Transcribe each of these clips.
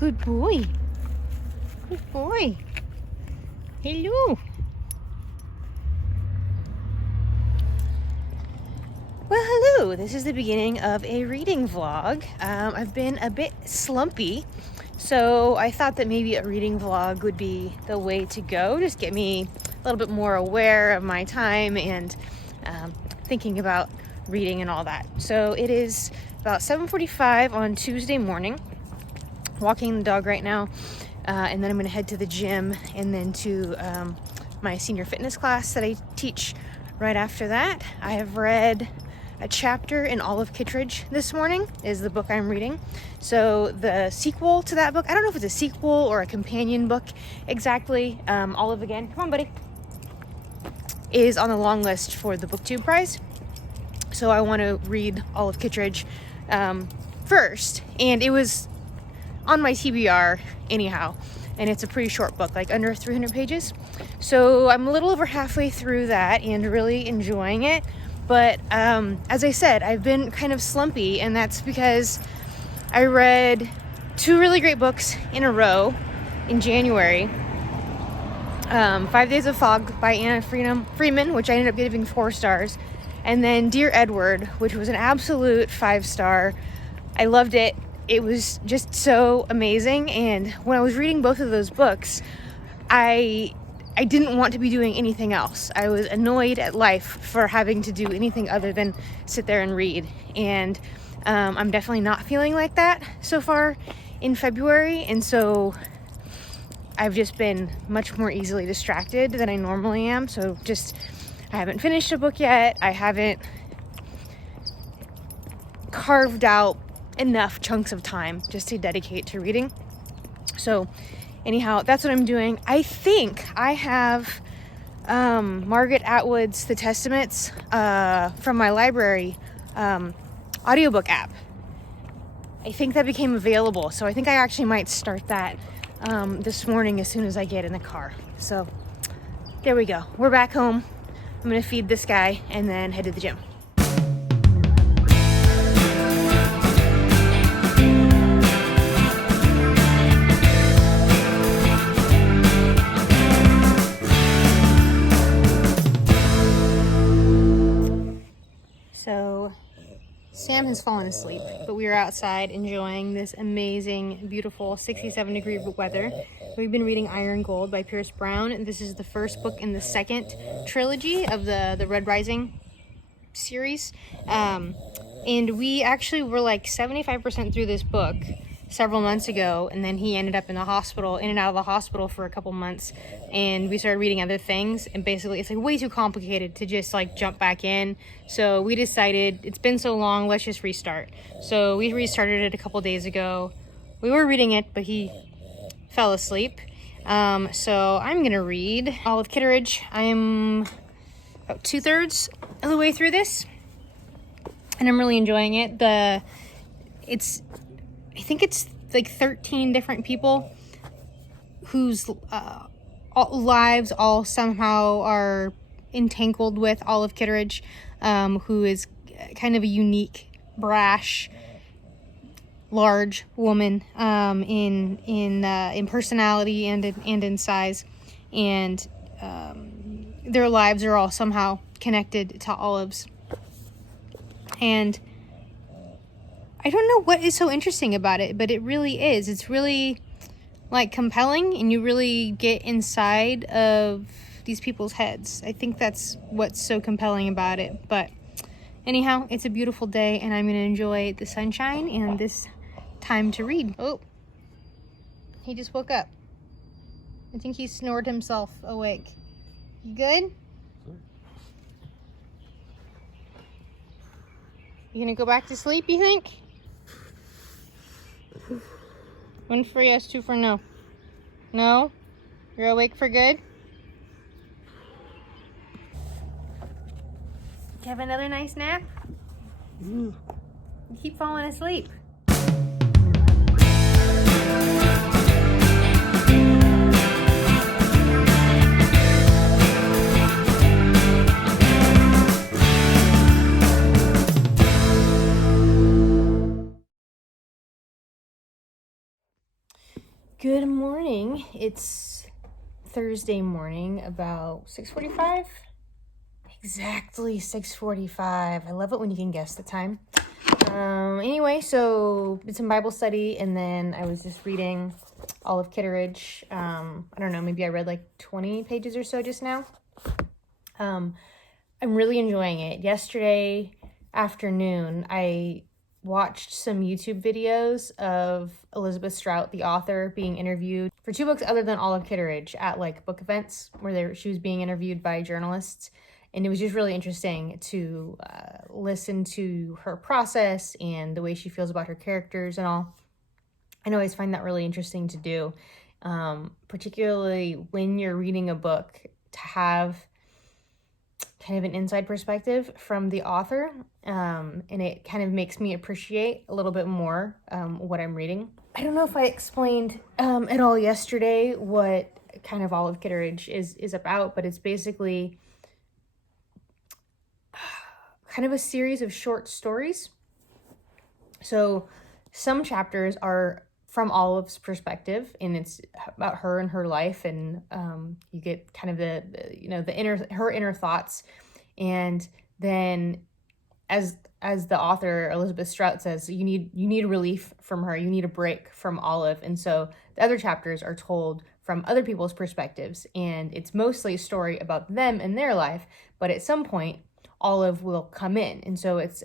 good boy. Good boy. Hello. Well, hello. This is the beginning of a reading vlog. I've been a bit slumpy, so I thought that maybe a reading vlog would be the way to go. Just get me a little bit more aware of my time and thinking about reading and all that. So it is about 7:45 on Tuesday morning. Walking the dog right now, and then I'm going to head to the gym and then to my senior fitness class that I teach right after that. I have read a chapter in Olive Kittredge this morning, is the book I'm reading. So the sequel to that book, I don't know if it's a sequel or a companion book exactly, Olive again, come on buddy, is on the long list for the BookTube prize. So I want to read Olive Kittredge first, and it was on my TBR anyhow, and it's a pretty short book, like under 300 pages. So I'm a little over halfway through that and really enjoying it. But as I said, I've been kind of slumpy, and that's because I read two really great books in a row in January. 5 Days of Fog by Anna Freeman, which I ended up giving 4 stars. And then Dear Edward, which was an absolute 5-star. I loved it. It was just so amazing. And when I was reading both of those books, I didn't want to be doing anything else. I was annoyed at life for having to do anything other than sit there and read. And I'm definitely not feeling like that so far in February. And so I've just been much more easily distracted than I normally am. So I haven't finished a book yet. I haven't carved out enough chunks of time just to dedicate to reading. So anyhow, that's what I'm doing. I think I have Margaret Atwood's The Testaments from my library audiobook app. I think that became available, so I think I actually might start that this morning as soon as I get in the car. So there we go. We're back home. I'm gonna feed this guy and then head to the gym. So Sam has fallen asleep, but we are outside enjoying this amazing, beautiful 67-degree weather. We've been reading Iron Gold by Pierce Brown, and this is the first book in the second trilogy of the Red Rising series. And we actually were like 75% through this book several months ago, and then he ended up in the hospital, in and out of the hospital for a couple months, and we started reading other things, and basically it's like way too complicated to just like jump back in. So we decided it's been so long, let's just restart. So we restarted it a couple days ago. We were reading it, but he fell asleep. So I'm gonna read Olive Kittredge. I am about 2/3 of the way through this, and I'm really enjoying it. I think it's like 13 different people whose lives all somehow are entangled with Olive Kittredge, who is kind of a unique, brash, large woman in personality and in size, and their lives are all somehow connected to Olive's. And I don't know what is so interesting about it, but it really is. It's really like compelling, and you really get inside of these people's heads. I think that's what's so compelling about it. But anyhow, it's a beautiful day, and I'm going to enjoy the sunshine and this time to read. Oh, he just woke up. I think he snored himself awake. You good? You gonna go back to sleep, you think? 1 for yes, 2 for no. No? You're awake for good? You have another nice nap? You keep falling asleep. Good morning. It's Thursday morning, about 6:45. Exactly 6:45. I love it when you can guess the time. Anyway, so did some Bible study, and then I was just reading all of Kitteridge. I don't know, maybe I read like 20 pages or so just now. I'm really enjoying it. Yesterday afternoon, I watched some YouTube videos of Elizabeth Strout, the author, being interviewed for 2 books other than Olive Kitteridge at like book events where she was being interviewed by journalists. And it was just really interesting to listen to her process and the way she feels about her characters and all. I always find that really interesting to do, particularly when you're reading a book, to have kind of an inside perspective from the author, and it kind of makes me appreciate a little bit more what I'm reading. I don't know if I explained at all yesterday what kind of Olive Kitteridge is about, but it's basically kind of a series of short stories. So some chapters are from Olive's perspective, and it's about her and her life, and you get kind of her inner thoughts. And then as the author Elizabeth Strout says, you need relief from her, you need a break from Olive. And so the other chapters are told from other people's perspectives, and it's mostly a story about them and their life, but at some point Olive will come in, and so it's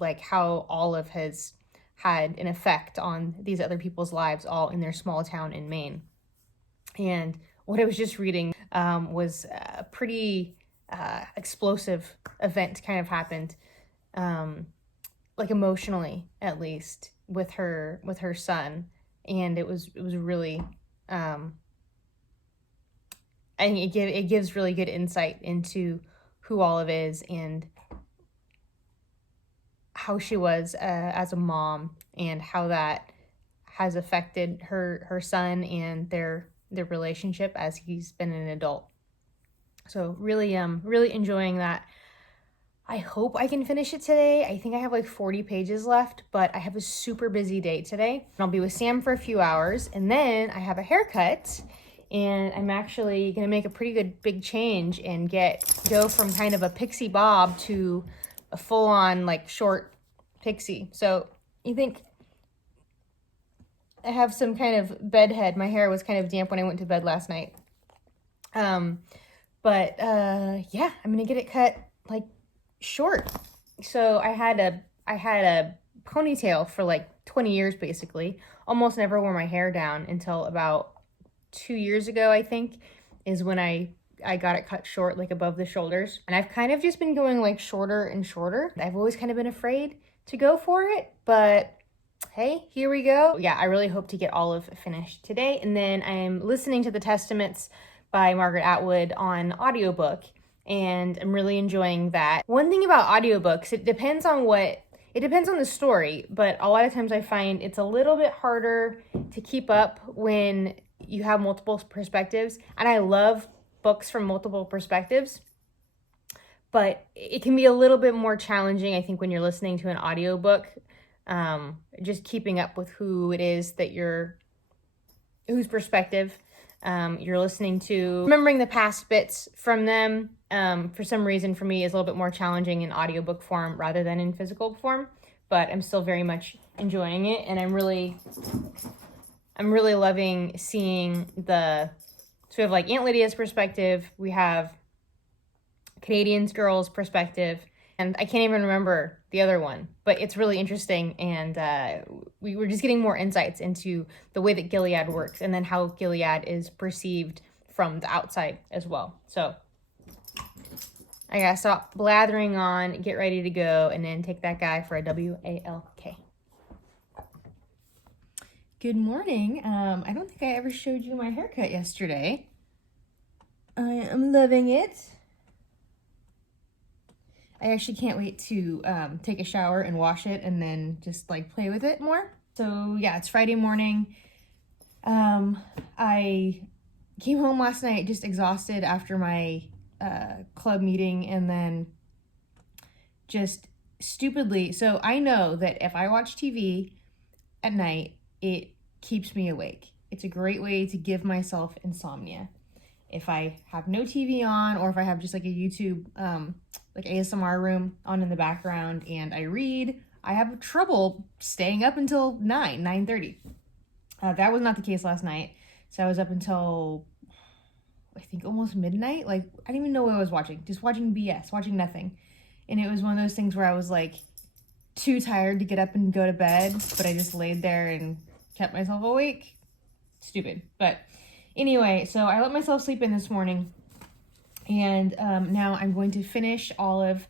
like how Olive has had an effect on these other people's lives, all in their small town in Maine. And what I was just reading was a pretty explosive event kind of happened, like emotionally at least, with her son, and it was really I think it gives really good insight into who Olive is and how she was as a mom, and how that has affected her son and their relationship as he's been an adult. So really enjoying that. I hope I can finish it today. I think I have like 40 pages left, but I have a super busy day today. I'll be with Sam for a few hours, and then I have a haircut, and I'm actually gonna make a pretty good big change and go from kind of a pixie bob to a full-on like short pixie. So you think I have some kind of bedhead. My hair was kind of damp when I went to bed last night. Yeah, I'm gonna get it cut like short. So I had a ponytail for like 20 years basically. Almost never wore my hair down until about 2 years ago, I think, is when I got it cut short, like above the shoulders. And I've kind of just been going like shorter and shorter. I've always kind of been afraid to go for it, but hey, here we go. Yeah, I really hope to get Olive finished today. And then I'm listening to the Testaments by Margaret Atwood on audiobook, and I'm really enjoying that. One thing about audiobooks, it depends on the story, but a lot of times I find it's a little bit harder to keep up when you have multiple perspectives. And I love books from multiple perspectives, but it can be a little bit more challenging, I think, when you're listening to an audiobook, just keeping up with who it is that whose perspective you're listening to. Remembering the past bits from them, for some reason for me, is a little bit more challenging in audiobook form rather than in physical form, but I'm still very much enjoying it, and I'm really loving seeing so we have like Aunt Lydia's perspective, we have Canadian's girl's perspective, and I can't even remember the other one, but it's really interesting, and we were just getting more insights into the way that Gilead works, and then how Gilead is perceived from the outside as well. So I gotta stop blathering on, get ready to go, and then take that guy for a WALK. Good morning. I don't think I ever showed you my haircut yesterday. I am loving it. I actually can't wait to take a shower and wash it and then just like play with it more. So yeah, it's Friday morning. I came home last night just exhausted after my club meeting, and then just stupidly, so I know that if I watch TV at night, it keeps me awake. it's a great way to give myself insomnia. If I have no TV on, or if I have just like a YouTube, like ASMR room on in the background and I read, I have trouble staying up until 9:30. That was not the case last night. So I was up until, I think, almost midnight. Like, I didn't even know what I was watching. Just watching BS, watching nothing. And it was one of those things where I was like too tired to get up and go to bed, but I just laid there and kept myself awake. Stupid. But anyway, so I let myself sleep in this morning. And now I'm going to finish Olive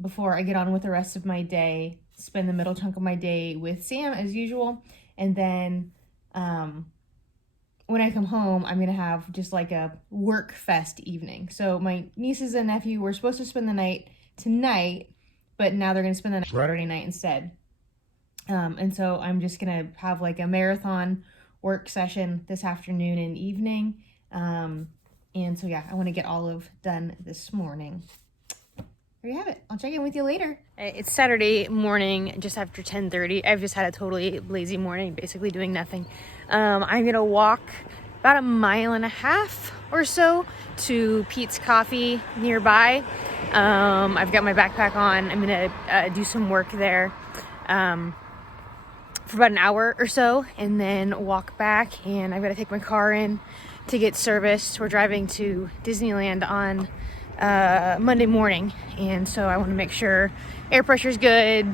before I get on with the rest of my day, spend the middle chunk of my day with Sam as usual. And then when I come home, I'm going to have just like a work fest evening. So my nieces and nephew were supposed to spend the night tonight, but now they're going to spend the night Saturday night instead. And so I'm just going to have like a marathon work session this afternoon and evening. And so, yeah, I want to get Olive done this morning. There you have it. I'll check in with you later. It's Saturday morning, just after 10:30. I've just had a totally lazy morning, basically doing nothing. I'm going to walk about 1.5 miles or so to Pete's Coffee nearby. I've got my backpack on. I'm going to do some work there for about an hour or so, and then walk back. And I've got to take my car in to get serviced. We're driving to Disneyland on Monday morning, and so I want to make sure air pressure's good,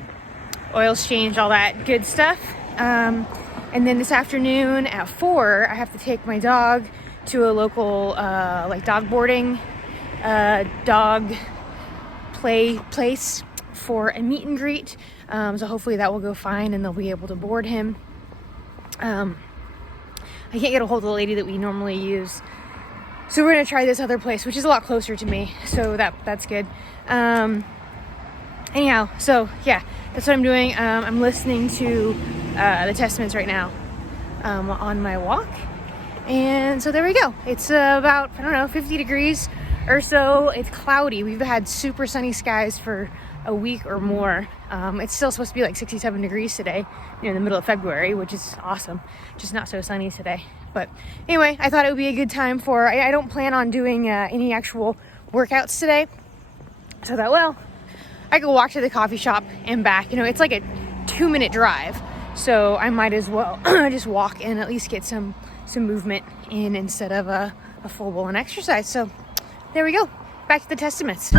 oil's changed, all that good stuff. And then this afternoon at 4, I have to take my dog to a local like dog boarding dog play place for a meet and greet. So hopefully that will go fine and they'll be able to board him. I can't get a hold of the lady that we normally use, so we're gonna try this other place, which is a lot closer to me, so that's good. Anyhow, so yeah, that's what I'm doing. I'm listening to the Testaments right now on my walk, and so there we go. It's about, I don't know, 50 degrees or so. It's cloudy. We've had super sunny skies for a week or more. It's still supposed to be like 67 degrees today, in the middle of February, which is awesome. Just not so sunny today. But anyway, I thought it would be a good time for, I don't plan on doing any actual workouts today. So I thought, well, I could walk to the coffee shop and back. It's like a 2-minute drive. So I might as well just walk and at least get some movement in instead of a full-blown exercise. So there we go. Back to the Testaments.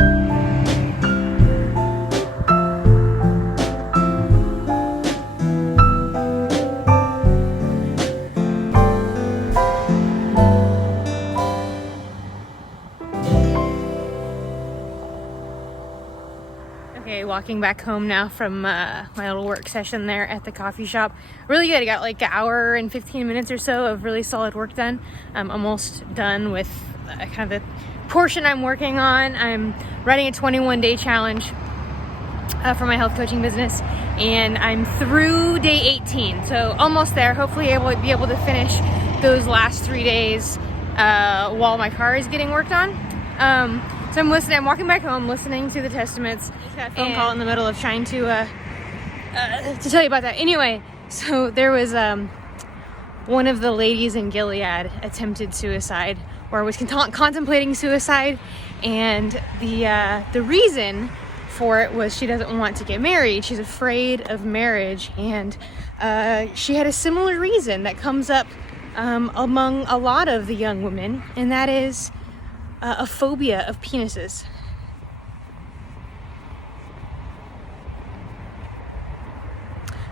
Walking back home now from my little work session there at the coffee shop. Really good. I got like an hour and 15 minutes or so of really solid work done. I'm almost done with kind of the portion I'm working on. I'm running a 21-day challenge for my health coaching business, and I'm through day 18, so almost there. Hopefully be able to finish those last 3 days while my car is getting worked on. So I'm walking back home, listening to the Testaments. Just got a phone call in the middle of trying to tell you about that. Anyway, so there was one of the ladies in Gilead attempted suicide, or was contemplating suicide, and the reason for it was she doesn't want to get married. She's afraid of marriage, and she had a similar reason that comes up among a lot of the young women, and that is a phobia of penises.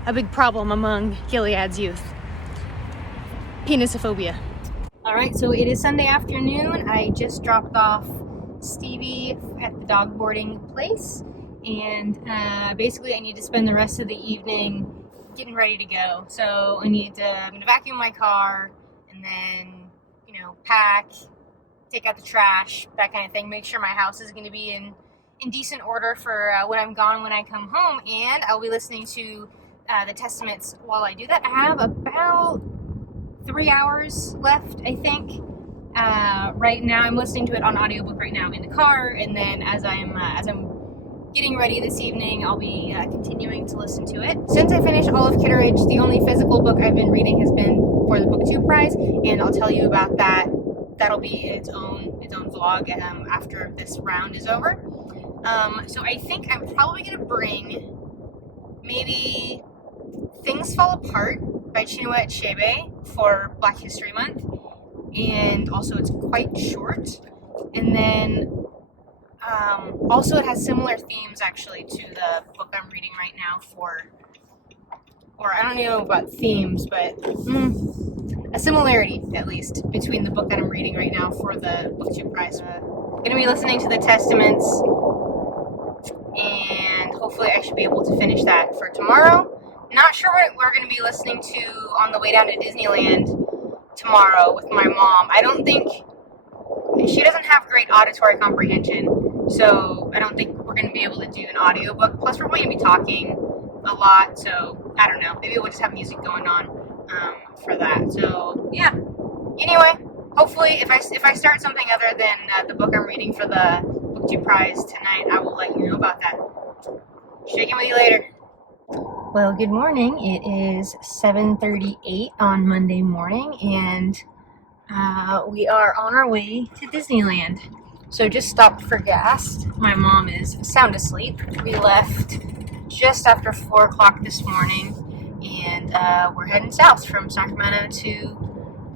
A big problem among Gilead's youth. Penisophobia. All right, so it is Sunday afternoon. I just dropped off Stevie at the dog boarding place, and basically I need to spend the rest of the evening getting ready to go. So I'm gonna vacuum my car, and then, pack, take out the trash, that kind of thing. Make sure my house is going to be in decent order for when I'm gone, when I come home. And I'll be listening to the Testaments while I do that. I have about 3 hours left, I think. Right now, I'm listening to it on audiobook right now in the car. And then as I'm getting ready this evening. I'll be continuing to listen to it. Since I finished all of Kitteridge, the only physical book I've been reading has been for the BookTube Prize, and I'll tell you about that. That'll be its own vlog after this round is over. So I think I'm probably gonna bring maybe Things Fall Apart by Chinua Achebe for Black History Month, and also it's quite short. And then also it has similar themes actually to the book I'm reading right now or I don't know about themes, but a similarity at least between the book that I'm reading right now for the BookTube Prize. I'm going to be listening to the Testaments, and hopefully I should be able to finish that for tomorrow. Not sure what we're going to be listening to on the way down to Disneyland tomorrow with my mom. I don't think, she doesn't have great auditory comprehension, so I don't think we're going to be able to do an audiobook. Plus we're going to be talking a lot, so I don't know. Maybe we'll just have music going on for that. So yeah. Anyway, hopefully if I start something other than the book I'm reading for the BookTube Prize tonight, I will let you know about that. Check in with you later. Well, good morning. It is 7:38 on Monday morning, and we are on our way to Disneyland. So just stopped for gas. My mom is sound asleep. We left just after 4 o'clock this morning, and we're heading south from Sacramento to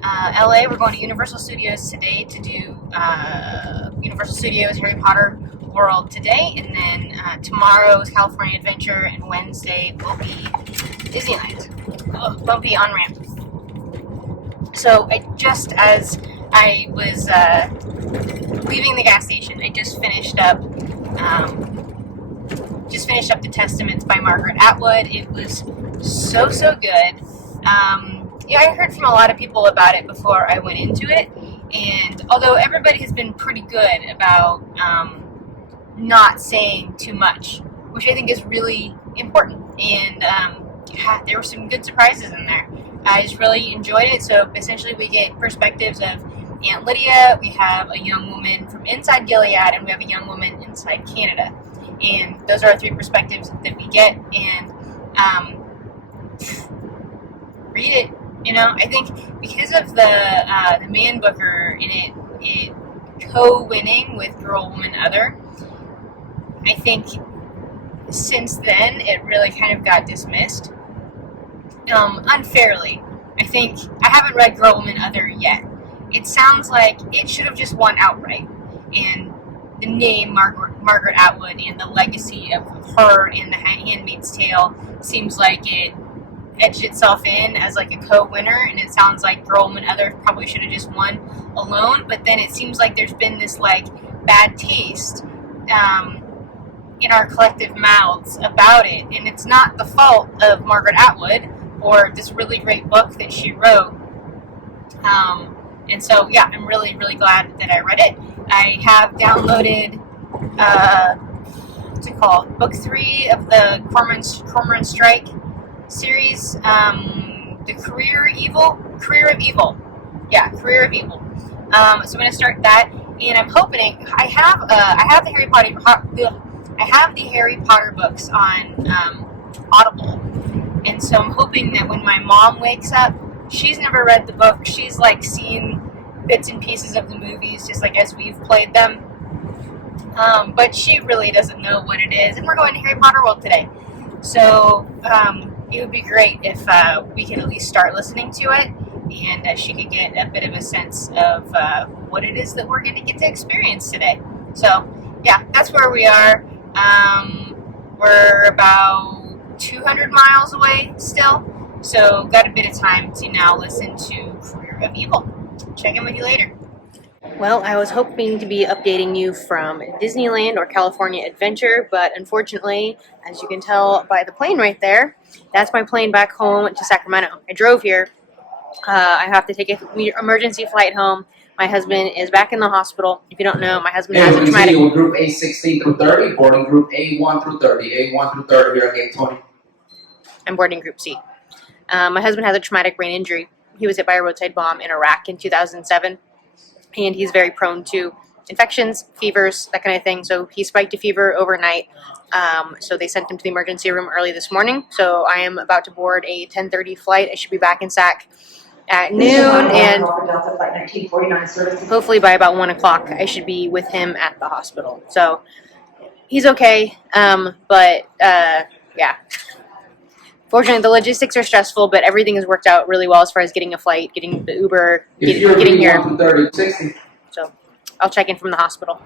LA. We're going to Universal Studios today to do Universal Studios Harry Potter World today, and then tomorrow is California Adventure, and Wednesday will be Disneyland. Oh, bumpy on-ramp. So as I was leaving the gas station, I just finished up The Testaments by Margaret Atwood. It was so good. Yeah, I heard from a lot of people about it before I went into it, and although everybody has been pretty good about not saying too much, which I think is really important, and there were some good surprises in there. I just really enjoyed it. So essentially we get perspectives of Aunt Lydia, we have a young woman from inside Gilead, and we have a young woman inside Canada. And those are our three perspectives that we get, and read it. You know, I think because of the Man Booker in it co-winning with Girl, Woman, Other, I think since then it really kind of got dismissed. Unfairly. I think I haven't read Girl, Woman, Other yet. It sounds like it should have just won outright, and the name Margaret Atwood and the legacy of her in The Handmaid's Tale seems like it edged itself in as like a co-winner, and it sounds like Girl, Woman, Other probably should have just won alone. But then it seems like there's been this like bad taste in our collective mouths about it, and it's not the fault of Margaret Atwood or this really great book that she wrote. And so, yeah, I'm really glad that I read it. I have downloaded, what's it called? Book 3 of the Cormoran Strike series, The Career of Evil. Yeah, Career of Evil. So I'm going to start that, and I'm hoping, I have the Harry Potter books on Audible. And so I'm hoping that when my mom wakes up, she's never read the book. She's like seen bits and pieces of the movies just like as we've played them. But she really doesn't know what it is. And we're going to Harry Potter World today. So it would be great if we could at least start listening to it, and she could get a bit of a sense of what it is that we're going to get to experience today. So yeah, that's where we are. We're about 200 miles away still, so got a bit of time to now listen to Career of Evil. Check in with you later. Well, I was hoping to be updating you from Disneyland or California Adventure, but unfortunately, as you can tell by the plane right there, that's my plane back home to Sacramento. I drove here. I have to take an emergency flight home. My husband is back in the hospital. If you don't know, my husband has a traumatic... Group A 16 through 30, boarding group A 1 through 30. A 1 through 30 here at gate 20. I'm boarding group C. My husband has a traumatic brain injury. He was hit by a roadside bomb in Iraq in 2007, and he's very prone to infections, fevers, that kind of thing. So he spiked a fever overnight, So they sent him to the emergency room early this morning. So I am about to board a 10:30 flight. I should be back in SAC at noon, and hopefully by about 1 o'clock I should be with him at the hospital. So he's okay, but yeah. Fortunately, the logistics are stressful, but everything has worked out really well as far as getting a flight, getting the Uber, getting here. B1 through 30, 60. So I'll check in from the hospital.